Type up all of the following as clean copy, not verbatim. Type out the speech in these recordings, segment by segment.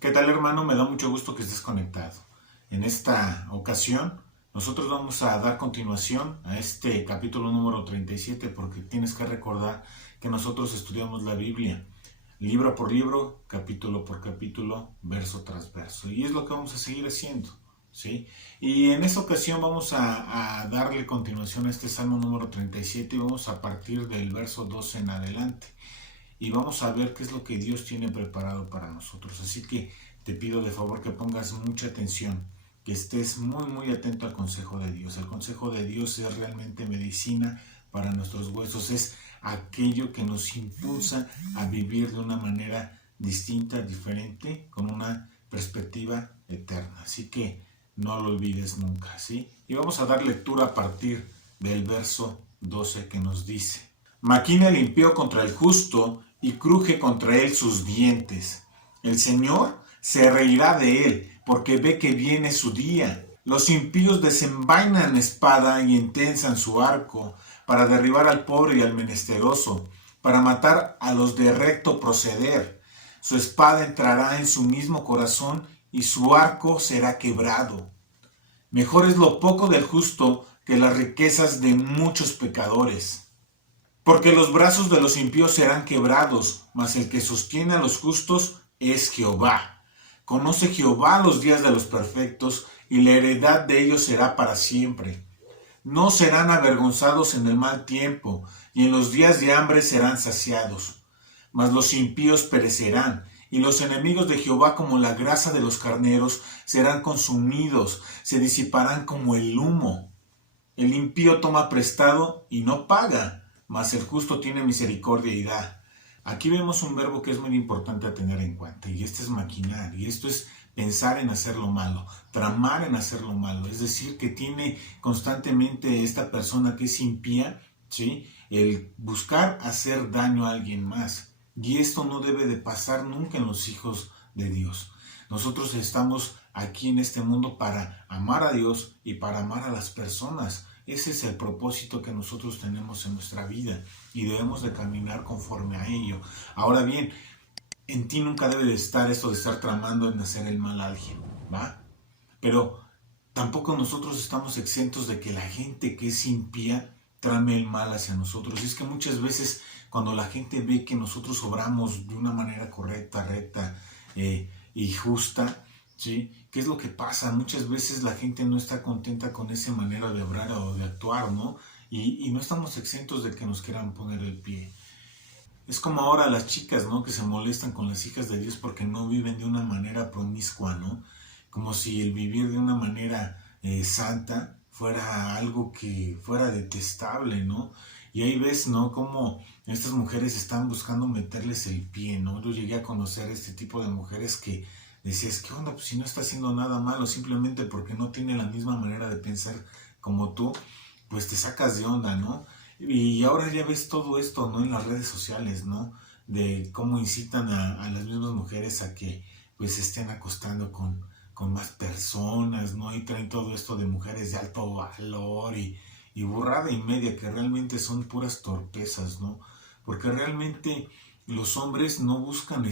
¿Qué tal, hermano? Me da mucho gusto que estés conectado. En esta ocasión, nosotros vamos a dar continuación a este capítulo número 37 porque tienes que recordar que nosotros estudiamos la Biblia, libro por libro, capítulo por capítulo, verso tras verso. Y es lo que vamos a seguir haciendo, ¿sí? Y en esta ocasión vamos a darle continuación a este Salmo número 37 y vamos a partir del verso 12 en adelante y vamos a ver qué es lo que Dios tiene preparado para nosotros. Así que te pido de favor que pongas mucha atención, que estés muy atento al consejo de Dios. El consejo de Dios es realmente medicina para nuestros huesos, es aquello que nos impulsa a vivir de una manera distinta, diferente, con una perspectiva eterna. Así que no lo olvides nunca, ¿sí? Y vamos a dar lectura a partir del verso 12 que nos dice: Maquina el impío contra el justo y cruje contra él sus dientes. El Señor se reirá de él, porque ve que viene su día. Los impíos desenvainan espada y entensan su arco, para derribar al pobre y al menesteroso, para matar a los de recto proceder. Su espada entrará en su mismo corazón y su arco será quebrado. Mejor es lo poco del justo que las riquezas de muchos pecadores. Porque los brazos de los impíos serán quebrados, mas el que sostiene a los justos es Jehová. Conoce Jehová los días de los perfectos, y la heredad de ellos será para siempre. No serán avergonzados en el mal tiempo, y en los días de hambre serán saciados. Mas los impíos perecerán, y los enemigos de Jehová, como la grasa de los carneros, serán consumidos, se disiparán como el humo. El impío toma prestado y no paga, mas el justo tiene misericordia y da. Aquí vemos un verbo que es muy importante a tener en cuenta, y este es maquinar, y esto es pensar en hacer lo malo, tramar en hacer lo malo, es decir, que tiene constantemente esta persona que es impía, ¿sí?, el buscar hacer daño a alguien más, y esto no debe de pasar nunca en los hijos de Dios. Nosotros estamos aquí en este mundo para amar a Dios y para amar a las personas. Ese es el propósito que nosotros tenemos en nuestra vida y debemos de caminar conforme a ello. Ahora bien, en ti nunca debe de estar esto de estar tramando en hacer el mal a alguien, ¿va? Pero tampoco nosotros estamos exentos de que la gente que es impía trame el mal hacia nosotros. Y es que muchas veces cuando la gente ve que nosotros obramos de una manera correcta, recta y justa, ¿sí?, ¿qué es lo que pasa? Muchas veces la gente no está contenta con esa manera de obrar o de actuar, ¿no? Y no estamos exentos de que nos quieran poner el pie. Es como ahora las chicas, ¿no?, que se molestan con las hijas de Dios porque no viven de una manera promiscua, ¿no? Como si el vivir de una manera santa fuera algo que fuera detestable, ¿no? Y ahí ves, ¿no?, cómo estas mujeres están buscando meterles el pie, ¿no? Yo llegué a conocer este tipo de mujeres que decías, ¿qué onda? Pues si no está haciendo nada malo, simplemente porque no tiene la misma manera de pensar como tú, pues te sacas de onda, ¿no? Y ahora ya ves todo esto, ¿no?, en las redes sociales, ¿no? De cómo incitan a las mismas mujeres a que pues se estén acostando con más personas, ¿no? Y traen todo esto de mujeres de alto valor y burrada y media, que realmente son puras torpezas, ¿no? Porque realmente los hombres no buscan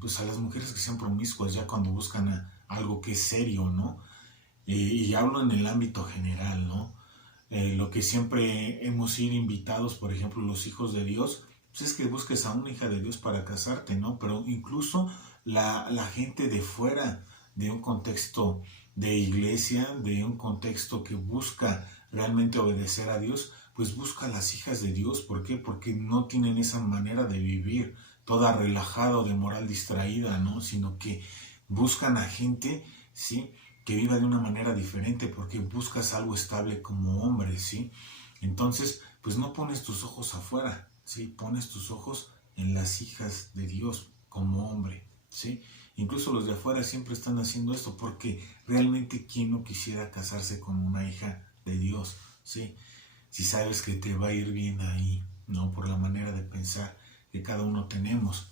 pues a las mujeres que sean promiscuas ya cuando buscan algo que es serio, ¿no? Y hablo en el ámbito general, ¿no? Lo que siempre hemos sido invitados, por ejemplo, los hijos de Dios, pues es que busques a una hija de Dios para casarte, ¿no? Pero incluso la gente de fuera de un contexto de iglesia, de un contexto que busca realmente obedecer a Dios, pues busca a las hijas de Dios. ¿Por qué? Porque no tienen esa manera de vivir toda relajada o de moral distraída, ¿no? Sino que buscan a gente, ¿sí?, que viva de una manera diferente, porque buscas algo estable como hombre, ¿sí? Entonces, pues no pones tus ojos afuera, ¿sí? Pones tus ojos en las hijas de Dios como hombre, ¿sí? Incluso los de afuera siempre están haciendo esto, porque realmente ¿quién no quisiera casarse con una hija de Dios, ¿sí? Si sabes que te va a ir bien ahí, ¿no? Por la manera de pensar que cada uno tenemos.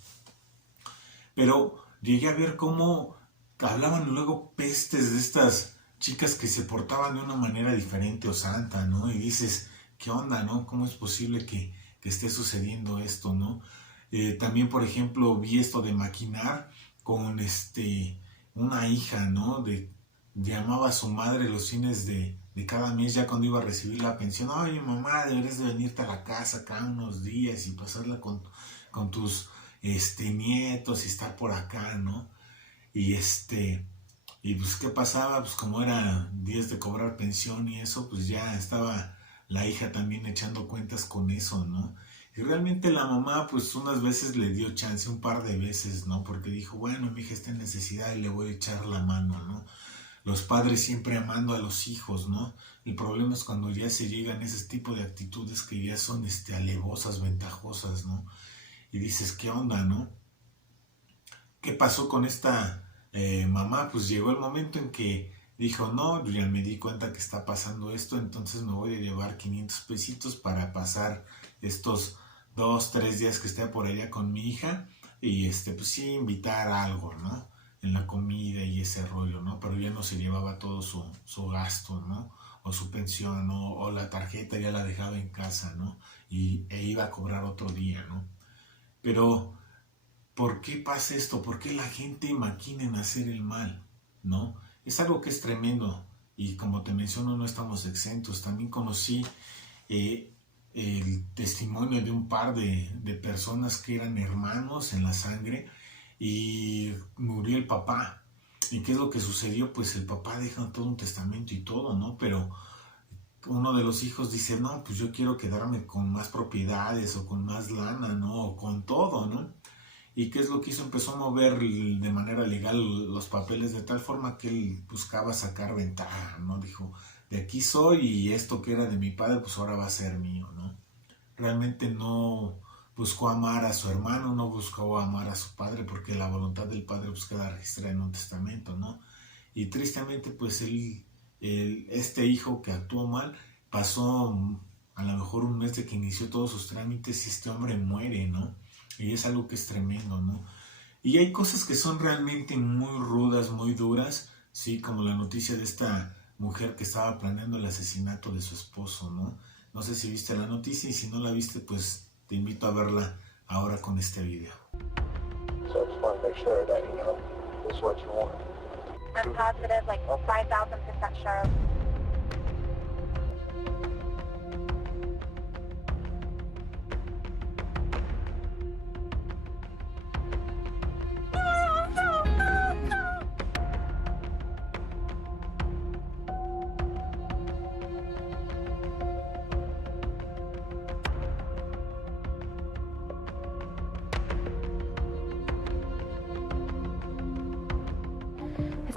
Pero llegué a ver cómo hablaban luego pestes de estas chicas que se portaban de una manera diferente o santa, ¿no? Y dices, ¿qué onda, no? ¿Cómo es posible que esté sucediendo esto, no? También, por ejemplo, vi esto de maquinar con una hija, ¿no? Llamaba a su madre los fines de cada mes, ya cuando iba a recibir la pensión. Oye, mamá, deberías de venirte a la casa acá unos días y pasarla con tus nietos y estar por acá, ¿no? Y y pues ¿qué pasaba? Pues como era días de cobrar pensión y eso, pues ya estaba la hija también echando cuentas con eso, ¿no? Y realmente la mamá pues unas veces le dio chance, un par de veces, ¿no? Porque dijo, bueno, mi hija está en necesidad y le voy a echar la mano, ¿no? Los padres siempre amando a los hijos, ¿no? El problema es cuando ya se llegan a ese tipo de actitudes que ya son alevosas, ventajosas, ¿no? Y dices, ¿qué onda, no? ¿Qué pasó con esta mamá? Pues llegó el momento en que dijo, no, yo ya me di cuenta que está pasando esto, entonces me voy a llevar 500 pesitos para pasar estos 2, 3 días que esté por allá con mi hija y pues sí, invitar a algo, ¿no? En la comida y ese rollo, ¿no? Pero ya no se llevaba todo su gasto, ¿no? O su pensión, ¿no? O la tarjeta ya la dejaba en casa, ¿no? E iba a cobrar otro día, ¿no? Pero ¿por qué pasa esto? ¿Por qué la gente maquina en hacer el mal? ¿No? Es algo que es tremendo y como te menciono no estamos exentos. También conocí el testimonio de un par de personas que eran hermanos en la sangre y murió el papá. ¿Y qué es lo que sucedió? Pues el papá deja todo un testamento y todo, ¿no? Pero uno de los hijos dice, no, pues yo quiero quedarme con más propiedades o con más lana, ¿no? O con todo, ¿no? ¿Y qué es lo que hizo? Empezó a mover de manera legal los papeles de tal forma que él buscaba sacar ventaja, ¿no? Dijo, de aquí soy y esto que era de mi padre, pues ahora va a ser mío, ¿no? Realmente no buscó amar a su hermano, no buscó amar a su padre, porque la voluntad del padre pues queda registrada en un testamento, ¿no? Y tristemente, pues este hijo que actuó mal, pasó a lo mejor un mes de que inició todos sus trámites y este hombre muere, ¿no? Y es algo que es tremendo, ¿no? Y hay cosas que son realmente muy rudas, muy duras, sí, como la noticia de esta mujer que estaba planeando el asesinato de su esposo, ¿no? No sé si viste la noticia y si no la viste, pues te invito a verla ahora con este video. So I just want to make sure that, this is what you want. I'm positive, like 5,000% sure.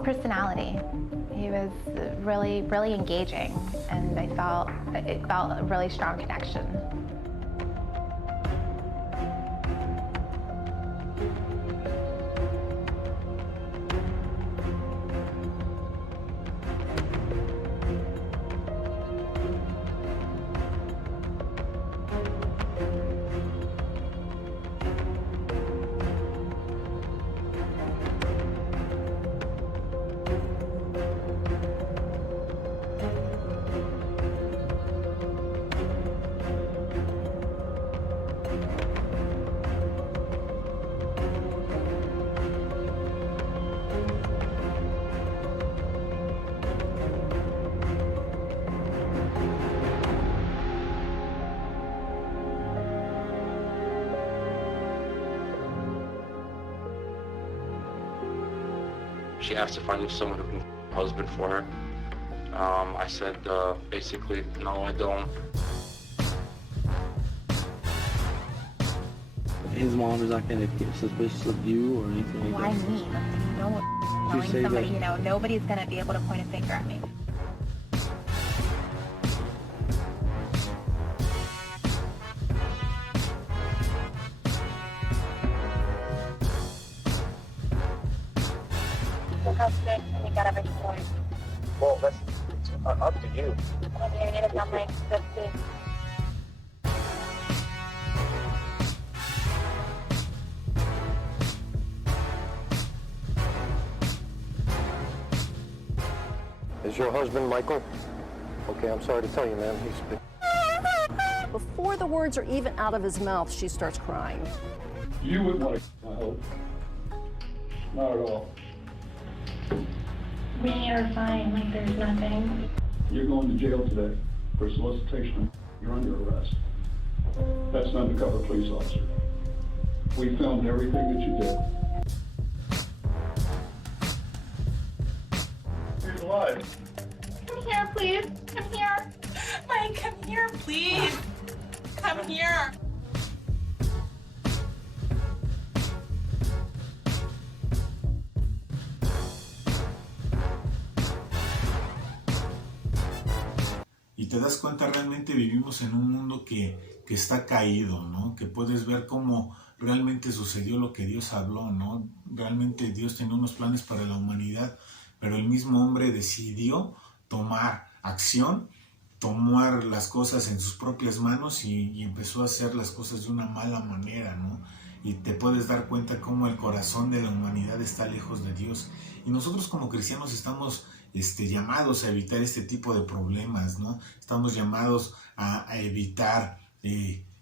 Personality. He was really, really engaging, and it felt a really strong connection. She asked if I knew someone who can find a husband for her. I said, basically, no, I don't. His mom is not going to get suspicious of you or anything like Why that? me? No one knowing say somebody, that- nobody's going to be able to point a finger at me. Well, that's up to you. Is your husband Michael? Okay, I'm sorry to tell you, man. He's been... Before the words are even out of his mouth, she starts crying. You would like, I hope. Not at all. We are fine, like there's nothing. You're going to jail today for solicitation. You're under arrest. That's an undercover police officer. We filmed everything that you did. Here's alive. Come here, please. Come here. Mike, come here, please. Come here. Y te das cuenta, realmente vivimos en un mundo que está caído, ¿no? Que puedes ver cómo realmente sucedió lo que Dios habló, ¿no? Realmente Dios tenía unos planes para la humanidad, pero el mismo hombre decidió tomar acción, tomar las cosas en sus propias manos y empezó a hacer las cosas de una mala manera, ¿no? Y te puedes dar cuenta cómo el corazón de la humanidad está lejos de Dios. Y nosotros como cristianos estamos llamados a evitar este tipo de problemas, ¿no? Estamos llamados a evitar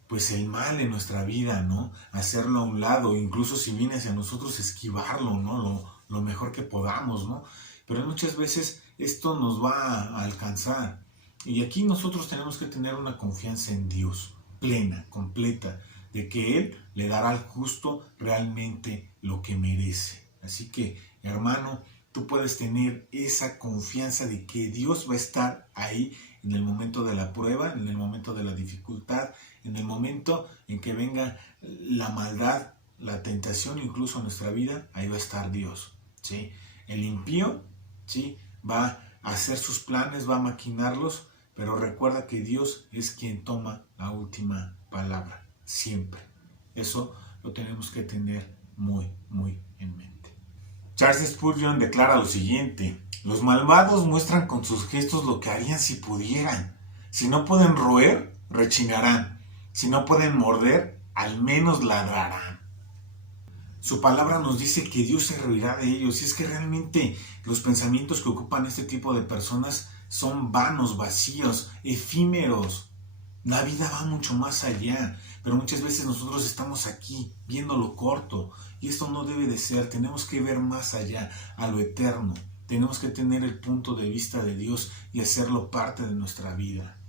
pues el mal en nuestra vida, ¿no? Hacerlo a un lado, incluso si viene hacia nosotros, esquivarlo, ¿no? Lo mejor que podamos, ¿no? Pero muchas veces esto nos va a alcanzar. Y aquí nosotros tenemos que tener una confianza en Dios, plena, completa, de que Él le dará al justo realmente lo que merece. Así que, hermano, tú puedes tener esa confianza de que Dios va a estar ahí en el momento de la prueba, en el momento de la dificultad, en el momento en que venga la maldad, la tentación incluso a nuestra vida, ahí va a estar Dios, ¿sí? El impío, ¿sí? Va a hacer sus planes, va a maquinarlos, pero recuerda que Dios es quien toma la última palabra, siempre. Eso lo tenemos que tener muy, muy en mente. Charles Spurgeon declara lo siguiente: los malvados muestran con sus gestos lo que harían si pudieran. Si no pueden roer, rechinarán. Si no pueden morder, al menos ladrarán. Su palabra nos dice que Dios se reirá de ellos. Y es que realmente los pensamientos que ocupan este tipo de personas son vanos, vacíos, efímeros. La vida va mucho más allá, pero muchas veces nosotros estamos aquí viendo lo corto, y esto no debe de ser. Tenemos que ver más allá, a lo eterno. Tenemos que tener el punto de vista de Dios y hacerlo parte de nuestra vida.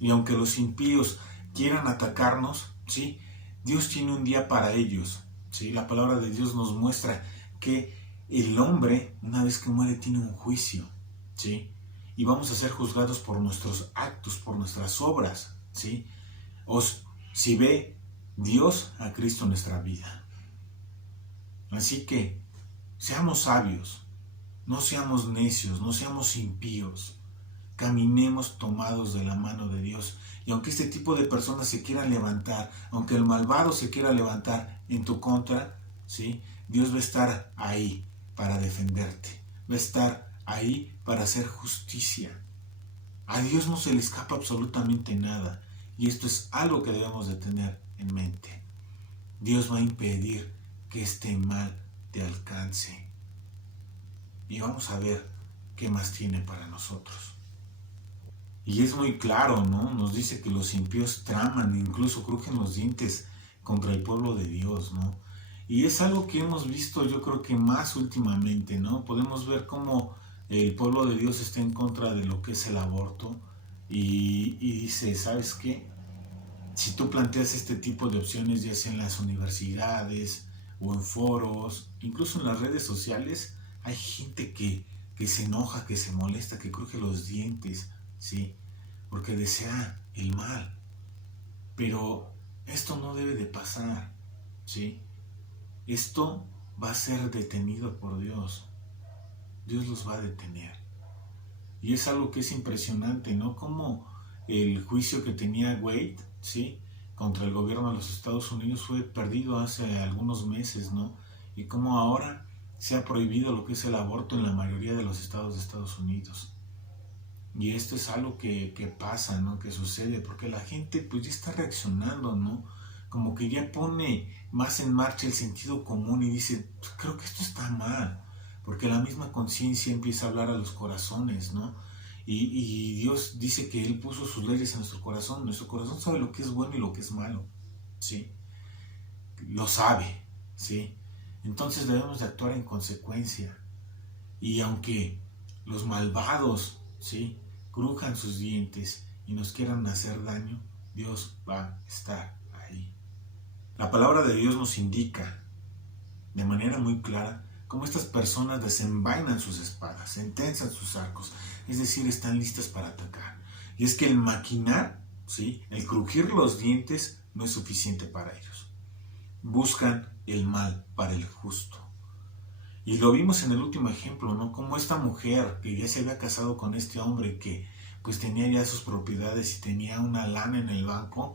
Y aunque los impíos quieran atacarnos, ¿sí? Dios tiene un día para ellos, ¿sí? La palabra de Dios nos muestra que el hombre, una vez que muere, tiene un juicio, ¿sí? Y vamos a ser juzgados por nuestros actos, por nuestras obras, ¿sí? Si ve Dios a Cristo en nuestra vida. Así que seamos sabios, no seamos necios, no seamos impíos. Caminemos tomados de la mano de Dios. Y aunque este tipo de personas se quieran levantar, aunque el malvado se quiera levantar en tu contra, ¿sí? Dios va a estar ahí para defenderte. Va a estar ahí para hacer justicia. A Dios no se le escapa absolutamente nada. Y esto es algo que debemos de tener en mente. Dios va a impedir que este mal te alcance. Y vamos a ver qué más tiene para nosotros. Y es muy claro, ¿no? Nos dice que los impíos traman, incluso crujen los dientes contra el pueblo de Dios, ¿no? Y es algo que hemos visto, yo creo que más últimamente, ¿no? Podemos ver cómo el pueblo de Dios está en contra de lo que es el aborto y dice, ¿sabes qué? Si tú planteas este tipo de opciones, ya sea en las universidades o en foros, incluso en las redes sociales, hay gente que se enoja, que se molesta, que cruje los dientes, ¿sí? Porque desea el mal. Pero esto no debe de pasar, ¿sí? Esto va a ser detenido por Dios. Dios los va a detener. Y es algo que es impresionante, ¿no? Como el juicio que tenía Wade, ¿sí? Contra el gobierno de los Estados Unidos fue perdido hace algunos meses, ¿no? Y como ahora se ha prohibido lo que es el aborto en la mayoría de los estados de Estados Unidos. Y esto es algo que pasa, ¿no? Que sucede, porque la gente pues ya está reaccionando, ¿no? Como que ya pone más en marcha el sentido común y dice, creo que esto está mal, porque la misma conciencia empieza a hablar a los corazones, ¿no? Y Dios dice que Él puso sus leyes en nuestro corazón. Nuestro corazón sabe lo que es bueno y lo que es malo, ¿sí? Lo sabe, ¿sí? entonces debemos de actuar en consecuencia. Y aunque los malvados, ¿sí?, crujan sus dientes y nos quieran hacer daño, Dios va a estar ahí. La palabra de Dios nos indica de manera muy clara cómo estas personas desenvainan sus espadas, sentencian sus arcos, es decir, están listas para atacar. Y es que el maquinar, ¿sí?, el crujir los dientes no es suficiente para ellos. Buscan el mal para el justo. Y lo vimos en el último ejemplo, ¿no? Como esta mujer que ya se había casado con este hombre que pues tenía ya sus propiedades y tenía una lana en el banco,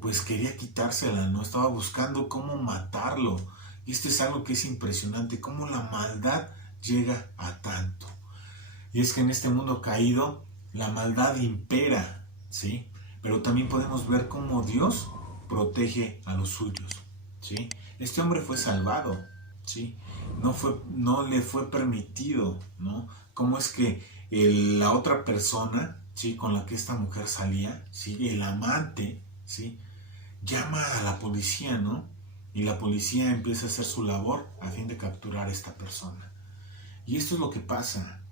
pues quería quitársela, ¿no? Estaba buscando cómo matarlo. Y esto es algo que es impresionante, cómo la maldad llega a tanto. Y es que en este mundo caído, la maldad impera, ¿sí? Pero también podemos ver cómo Dios protege a los suyos, ¿sí? Este hombre fue salvado, ¿sí? No le fue permitido, ¿no? Cómo es que la otra persona, ¿sí?, con la que esta mujer salía, ¿sí?, el amante, ¿sí?, llama a la policía, ¿no? Y la policía empieza a hacer su labor a fin de capturar a esta persona. Y esto es lo que pasa.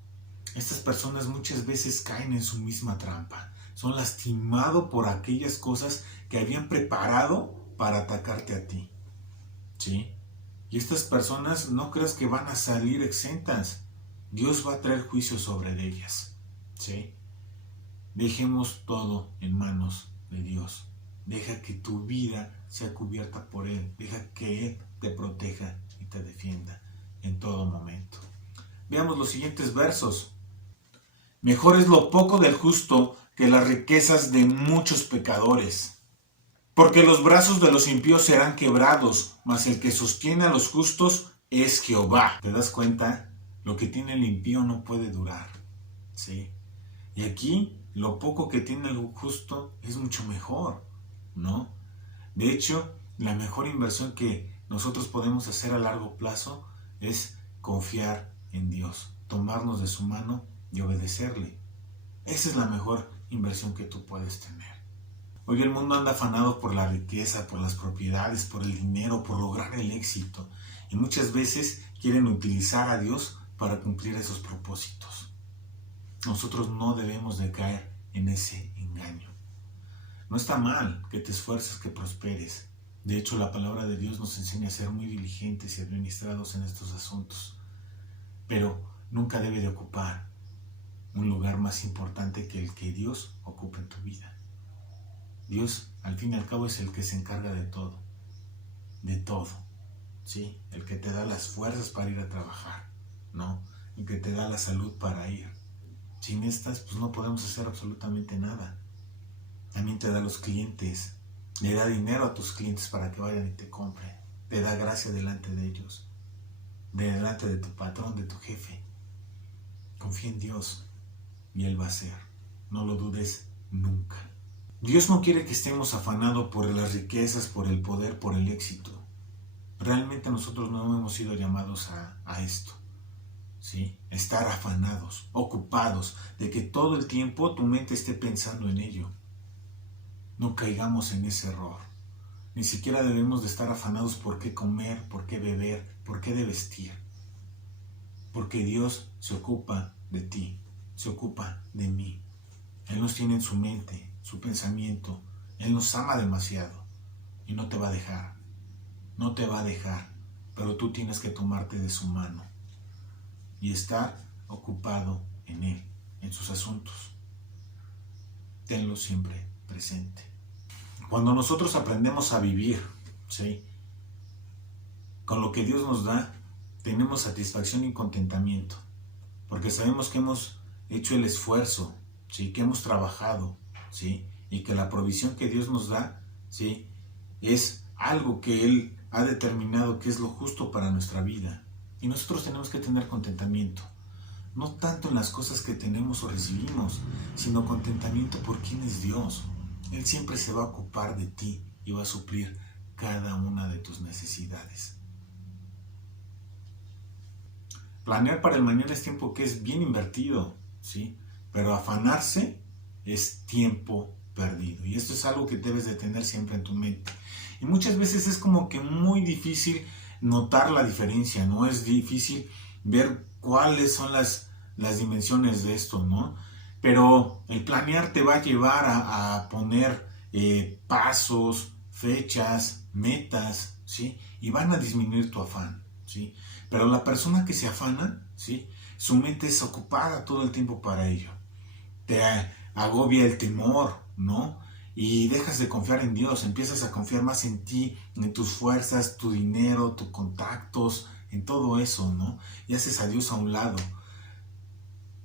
Estas personas muchas veces caen en su misma trampa. Son lastimados por aquellas cosas que habían preparado para atacarte a ti, ¿sí? Y estas personas no creas que van a salir exentas. Dios va a traer juicio sobre ellas, ¿sí? Dejemos todo en manos de Dios. Deja que tu vida sea cubierta por Él. Deja que Él te proteja y te defienda en todo momento. Veamos los siguientes versos. Mejor es lo poco del justo que las riquezas de muchos pecadores. Porque los brazos de los impíos serán quebrados, mas el que sostiene a los justos es Jehová. ¿Te das cuenta? Lo que tiene el impío no puede durar, ¿sí? Y aquí, lo poco que tiene el justo es mucho mejor, ¿no? De hecho, la mejor inversión que nosotros podemos hacer a largo plazo es confiar en Dios, tomarnos de su mano y obedecerle. Esa es la mejor inversión que tú puedes tener. Hoy el mundo anda afanado por la riqueza, por las propiedades, por el dinero, por lograr el éxito. Y muchas veces quieren utilizar a Dios para cumplir esos propósitos. Nosotros no debemos de caer en ese engaño. No está mal que te esfuerces, que prosperes. De hecho, la palabra de Dios nos enseña a ser muy diligentes y administrados en estos asuntos. Pero nunca debe de ocupar un lugar más importante que el que Dios ocupa en tu vida. Dios, al fin y al cabo, es el que se encarga de todo, ¿sí? El que te da las fuerzas para ir a trabajar, ¿no? El que te da la salud para ir. Sin estas, pues no podemos hacer absolutamente nada. También te da los clientes, le da dinero a tus clientes para que vayan y te compren. Te da gracia delante de ellos, delante de tu patrón, de tu jefe. Confía en Dios y Él va a hacer. No lo dudes nunca. Dios no quiere que estemos afanados por las riquezas, por el poder, por el éxito. Realmente nosotros no hemos sido llamados a esto, ¿sí? Estar afanados, ocupados, de que todo el tiempo tu mente esté pensando en ello. No caigamos en ese error. Ni siquiera debemos de estar afanados por qué comer, por qué beber, por qué de vestir. Porque Dios se ocupa de ti, se ocupa de mí. Él nos tiene en su mente, su pensamiento. Él nos ama demasiado y no te va a dejar. No te va a dejar, pero tú tienes que tomarte de su mano y estar ocupado en Él, en sus asuntos. Tenlo siempre presente. Cuando nosotros aprendemos a vivir, ¿sí?, con lo que Dios nos da, tenemos satisfacción y contentamiento, porque sabemos que hemos hecho el esfuerzo, ¿sí?, que hemos trabajado, ¿sí?, y que la provisión que Dios nos da, ¿sí?, es algo que Él ha determinado que es lo justo para nuestra vida. Y nosotros tenemos que tener contentamiento, no tanto en las cosas que tenemos o recibimos, sino contentamiento por quién es Dios. Él siempre se va a ocupar de ti y va a suplir cada una de tus necesidades. Planear para el mañana es tiempo que es bien invertido, ¿sí?, pero afanarse es tiempo perdido. Y esto es algo que debes de tener siempre en tu mente. Y muchas veces es como que muy difícil notar la diferencia, ¿no? Es difícil ver cuáles son las dimensiones de esto, ¿no? Pero el planear te va a llevar a poner pasos, fechas, metas, ¿sí? Y van a disminuir tu afán, ¿sí? Pero la persona que se afana, ¿sí? Su mente es ocupada todo el tiempo para ello. Te agobia el temor, ¿no? Y dejas de confiar en Dios, empiezas a confiar más en ti, en tus fuerzas, tu dinero, tus contactos, en todo eso, ¿no? Y haces a Dios a un lado.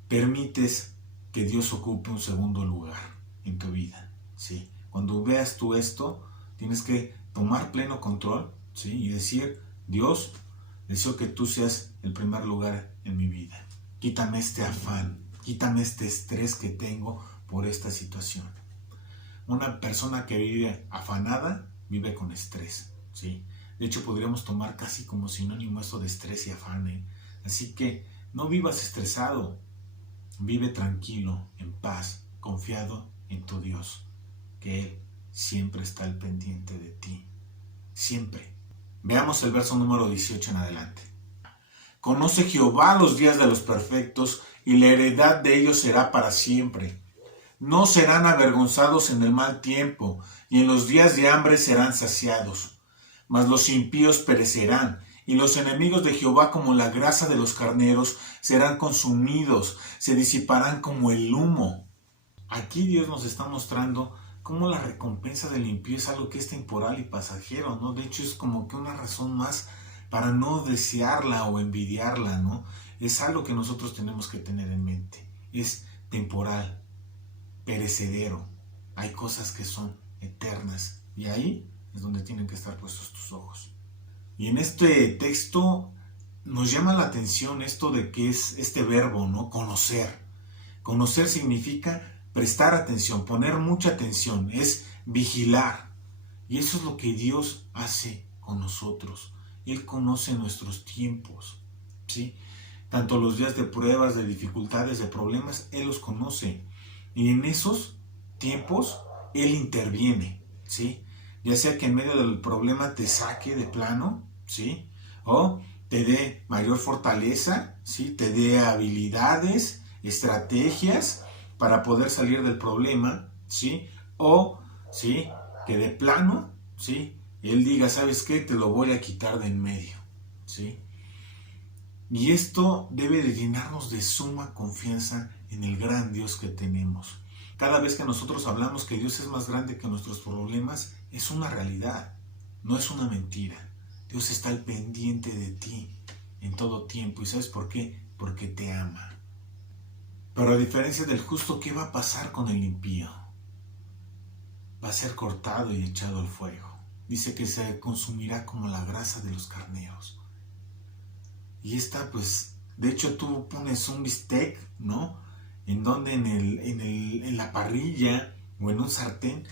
Permites que Dios ocupe un segundo lugar en tu vida, ¿sí? Cuando veas tú esto, tienes que tomar pleno control, ¿sí? Y decir, Dios, deseo que tú seas el primer lugar en mi vida. Quítame este afán, quítame este estrés que tengo por esta situación. Una persona que vive afanada, vive con estrés, ¿sí? De hecho, podríamos tomar casi como sinónimo esto de estrés y afán, ¿eh? Así que no vivas estresado, vive tranquilo, en paz, confiado en tu Dios, que Él siempre está al pendiente de ti, siempre. Veamos el verso número 18 en adelante. Conoce Jehová los días de los perfectos, y la heredad de ellos será para siempre. No serán avergonzados en el mal tiempo, y en los días de hambre serán saciados. Mas los impíos perecerán, y los enemigos de Jehová, como la grasa de los carneros, serán consumidos, se disiparán como el humo. Aquí Dios nos está mostrando cómo la recompensa del impío es algo que es temporal y pasajero, ¿no? De hecho, es como que una razón más para no desearla o envidiarla, ¿no? Es algo que nosotros tenemos que tener en mente. Es temporal, perecedero. Hay cosas que son eternas, y ahí es donde tienen que estar puestos tus ojos. Y en este texto nos llama la atención esto de que es este verbo, ¿no? Conocer. Conocer significa prestar atención, poner mucha atención, es vigilar. Y eso es lo que Dios hace con nosotros. Él conoce nuestros tiempos, ¿sí? Tanto los días de pruebas, de dificultades, de problemas, Él los conoce. Y en esos tiempos, Él interviene, ¿sí? Ya sea que en medio del problema te saque de plano, ¿sí? O te dé mayor fortaleza, ¿sí? Te dé habilidades, estrategias para poder salir del problema, ¿sí? O, ¿sí? Que de plano, ¿sí? Él diga, ¿sabes qué? Te lo voy a quitar de en medio, ¿sí? Y esto debe de llenarnos de suma confianza en el gran Dios que tenemos. Cada vez que nosotros hablamos que Dios es más grande que nuestros problemas, es una realidad, no es una mentira. Dios está al pendiente de ti en todo tiempo. ¿Y sabes por qué? Porque te ama. Pero a diferencia del justo, ¿qué va a pasar con el impío? Va a ser cortado y echado al fuego. Dice que se consumirá como la grasa de los carneros. Y esta, pues, de hecho tú pones un bistec, ¿no? En donde en la parrilla o en un sartén,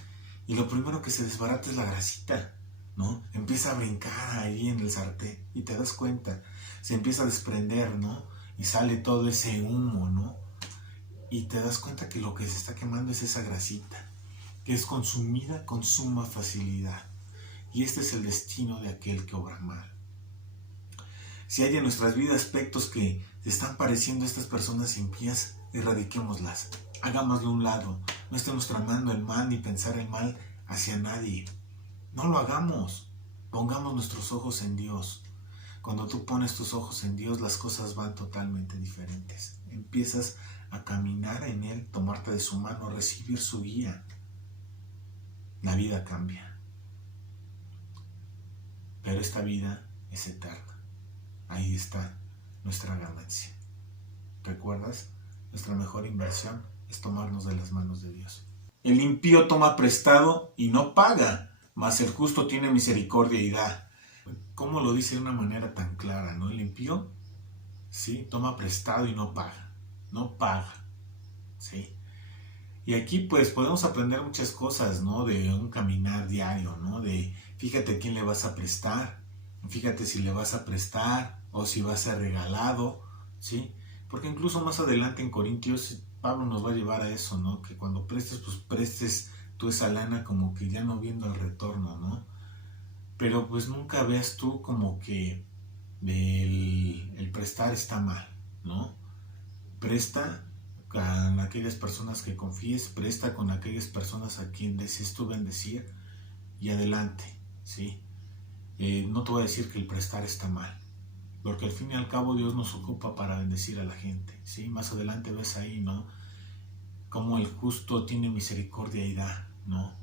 y lo primero que se desbarata es la grasita, ¿no? Empieza a brincar ahí en el sartén y te das cuenta, se empieza a desprender, ¿no? Y sale todo ese humo, ¿no? Y te das cuenta que lo que se está quemando es esa grasita, que es consumida con suma facilidad. Y este es el destino de aquel que obra mal. Si hay en nuestras vidas aspectos que te están pareciendo a estas personas impías, erradiquémoslas, hagámoslo a un lado. No estemos tramando el mal ni pensar el mal hacia nadie. No lo hagamos. Pongamos nuestros ojos en Dios. Cuando tú pones tus ojos en Dios, las cosas van totalmente diferentes. Empiezas a caminar en Él, tomarte de su mano, recibir su guía. La vida cambia. Pero esta vida es eterna. Ahí está nuestra ganancia. ¿Recuerdas? Nuestra mejor inversión es tomarnos de las manos de Dios. El impío toma prestado y no paga, mas el justo tiene misericordia y da. ¿Cómo lo dice de una manera tan clara, no? El impío, sí, toma prestado y no paga. No paga, ¿sí? Y aquí pues podemos aprender muchas cosas, ¿no? De un caminar diario, ¿no? De fíjate a quién le vas a prestar, fíjate si le vas a prestar o si va a ser regalado, ¿sí? Porque incluso más adelante en Corintios, Pablo nos va a llevar a eso, ¿no? Que cuando prestes, pues prestes tú esa lana como que ya no viendo el retorno, ¿no? pero pues nunca veas tú como que el prestar está mal, ¿no? Presta con aquellas personas que confíes, presta con aquellas personas a quien desees tú bendecir y adelante, ¿sí? No te voy a decir que el prestar está mal, porque al fin y al cabo Dios nos ocupa para bendecir a la gente, ¿sí? Más adelante ves ahí, ¿no? Como el justo tiene misericordia y da, ¿no?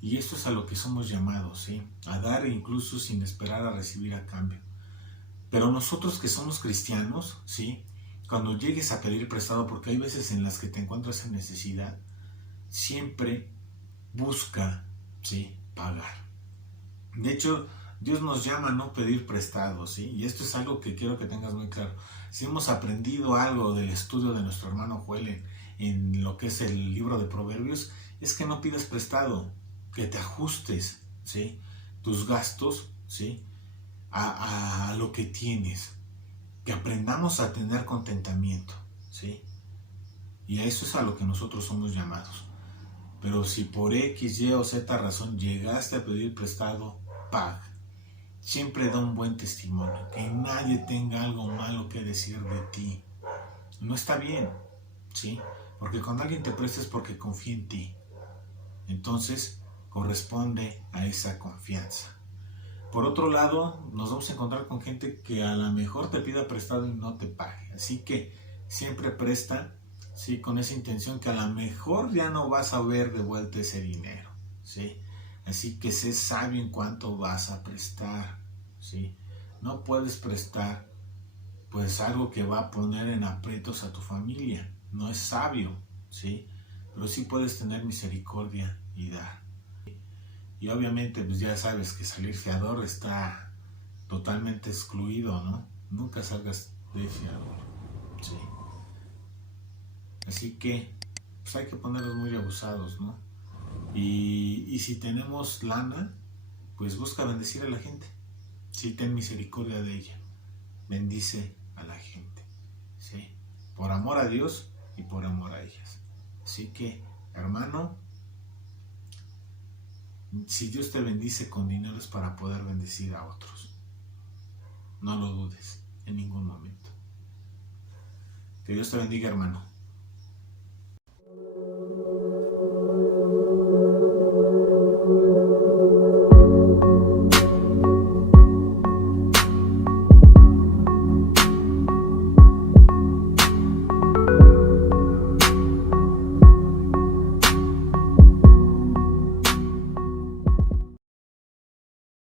Y esto es a lo que somos llamados, ¿sí? A dar incluso sin esperar a recibir a cambio. Pero nosotros que somos cristianos, ¿sí? Cuando llegues a pedir prestado, porque hay veces en las que te encuentras en necesidad, siempre busca, ¿sí? Pagar. De hecho, Dios nos llama a no pedir prestado, ¿sí? Y esto es algo que quiero que tengas muy claro. Si hemos aprendido algo del estudio de nuestro hermano Joel en lo que es el libro de Proverbios, es que no pidas prestado, que te ajustes, ¿sí? Tus gastos, ¿sí? A lo que tienes, que aprendamos a tener contentamiento, ¿sí? Y a eso es a lo que nosotros somos llamados. Pero si por X, Y o Z razón llegaste a pedir prestado, paga. Siempre da un buen testimonio, que nadie tenga algo malo que decir de ti. No está bien, ¿sí? Porque cuando alguien te presta es porque confía en ti. Entonces, corresponde a esa confianza. Por otro lado, nos vamos a encontrar con gente que a lo mejor te pida prestado y no te pague. Así que siempre presta, ¿sí? Con esa intención que a lo mejor ya no vas a ver de vuelta ese dinero, ¿sí? Así que sé sabio en cuánto vas a prestar, ¿sí? No puedes prestar pues algo que va a poner en aprietos a tu familia. No es sabio, ¿sí? Pero sí puedes tener misericordia y dar. Y obviamente pues ya sabes que salir fiador está totalmente excluido, ¿no? Nunca salgas de fiador, ¿sí? Así que pues hay que ponerlos muy abusados, ¿no? Y si tenemos lana, pues busca bendecir a la gente. Sí, ten misericordia de ella. Bendice a la gente, ¿sí? Por amor a Dios y por amor a ellas. Así que, hermano, si Dios te bendice con dinero es para poder bendecir a otros. No lo dudes en ningún momento. Que Dios te bendiga, hermano.